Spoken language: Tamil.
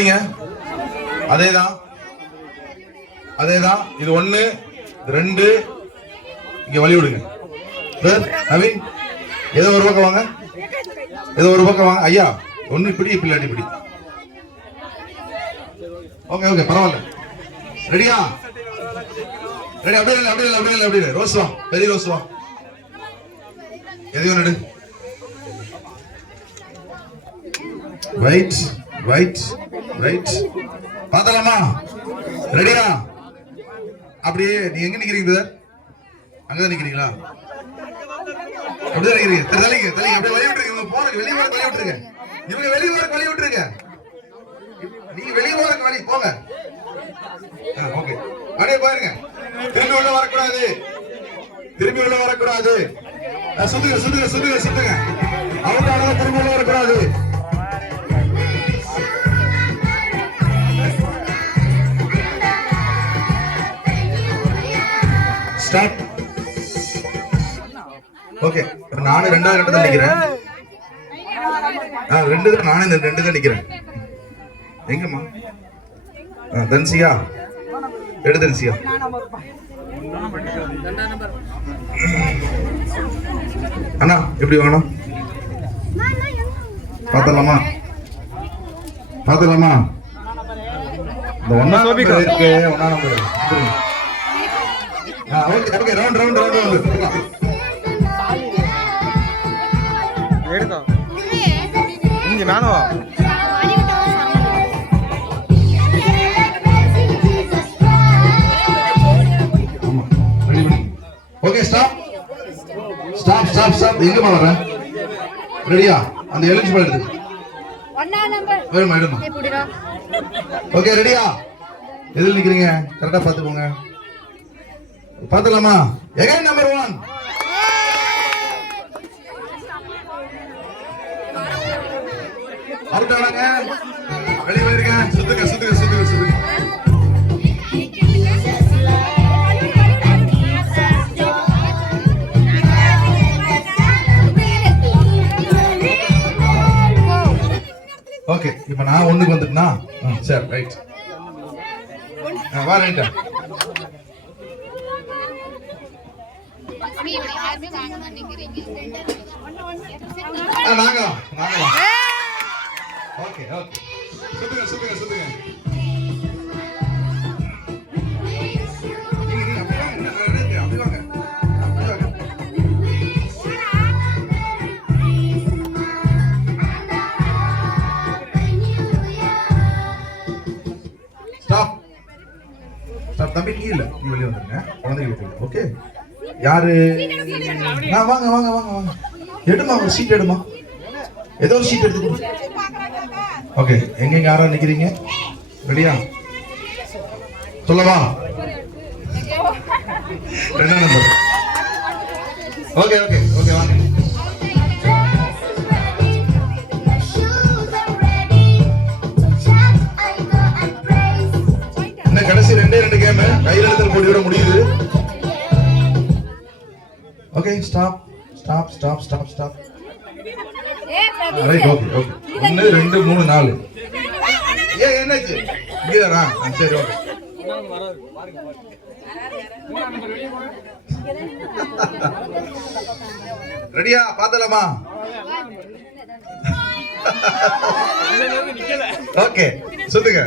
கவனிங்க. அதேதான் அதேதான். இது 1 2 இங்க வழி விடுங்க. நவீன் ஏதோ ஒரு பக்கம் வாங்க, ஏதோ ஒரு பக்கம் வாங்க. ஐயா ஒண்ணு இப்படி பிள்ளாடி இப்படி. ஓகே ஓகே பரவாயில்ல. ரெடியா? ரெடி. அப்படியே இல்லை அப்படியே இல்லை அப்படியே இல்லை அப்படியே. ரோஸ் வா, பெரிய ரோஸ் வா. எதையும் நடு. Right right right. பார்த்தலாமா? ரெடியா? அப்படியே நீங்க எங்க நிக்கிறீங்க? அங்கதான் நிக்கிறீங்களா? அப்படியே நிக்கிறீங்க. தலைங்க தலைங்க அப்படியே வழி விட்டுருங்க. போறதுக்கு வெளியே வர வழி விட்டுருங்க. இவங்க வெளியே வர வழி விட்டுருங்க. நீங்க வெளியே வர வழி போங்க. ஓகே அப்படியே பாருங்க. திரும்பி உள்ள வரக்கூடாது, திரும்பி உள்ள வரக்கூடாது. சுத்துங்க சுத்துங்க சுத்துங்க சுத்துங்க. அவங்க அளவு திரும்பி உள்ள வரக்கூடாது. ஸ்டார்ட். ஓகே நானும் 2வது கட்டத்தில் நிக்கிறேன். 2 தான் நானும் 2 தான் நிக்கிறேன். எங்கம்மா? தன்சியா எடு. தன்சியா அண்ணா எப்படி வாங்கணும்? பார்த்தலாமா? பார்த்தலாமா? இந்த 1ஆம் நம்பர் இருக்கு. 1ஆம் number. Okay okay round round round round. எடுடா இங்க நானோ. Okay stop stop stop stop. எங்க வர? ரெடியா? அந்த எலிஜிபிள் எடுத்து 1ஆம் நம்பர் வேணுமா எடுமா. ஓகே ரெடியா? எதில் நிக்கிறீங்க? கரெக்டா பாத்துக்கோங்க. பார்த்தலாமா? Again number 1. அவுட் ஆனாங்க. வெளியே போயிருங்க. சுத்துங்க சுத்துங்க சுத்துங்க சுத்துங்க. ஓகே இப்போ நான் 1க்கு வந்துட்டேனா? சரி ரைட். வா ரைட்டா. நாங்க நாங்க. ஓகே ஓகே சுத்துங்க சுத்துங்க சுத்துங்க. Stop stop. தம்பி நீ இல்ல, நீ வெளியே வந்துருங்க. குழந்தைகளுக்கு ஓகே. யாரு? வாங்க வாங்க வாங்க வாங்க. எடுமா ஒரு சீட் எடுமா. ஏதோ ஒரு சீட் எடுத்து. ஓகே எங்க யாரா நிக்கிறீங்க? ரெடியா? சொல்லவா? 2ஆம் நம்பர். ஓகே ஓகே ஓகே வாங்க. என்ன கடைசி 2 கேம் கையில் எழுத்தல் போட்டியோட முடியுது. Okay stop stop stop stop stop. Right okay okay. 1 2 3 4. என்னாச்சு? இங்கேதானா? சரி ஓகே. ரெடியா? பார்த்தலாமா? ஓகே சுத்துங்க.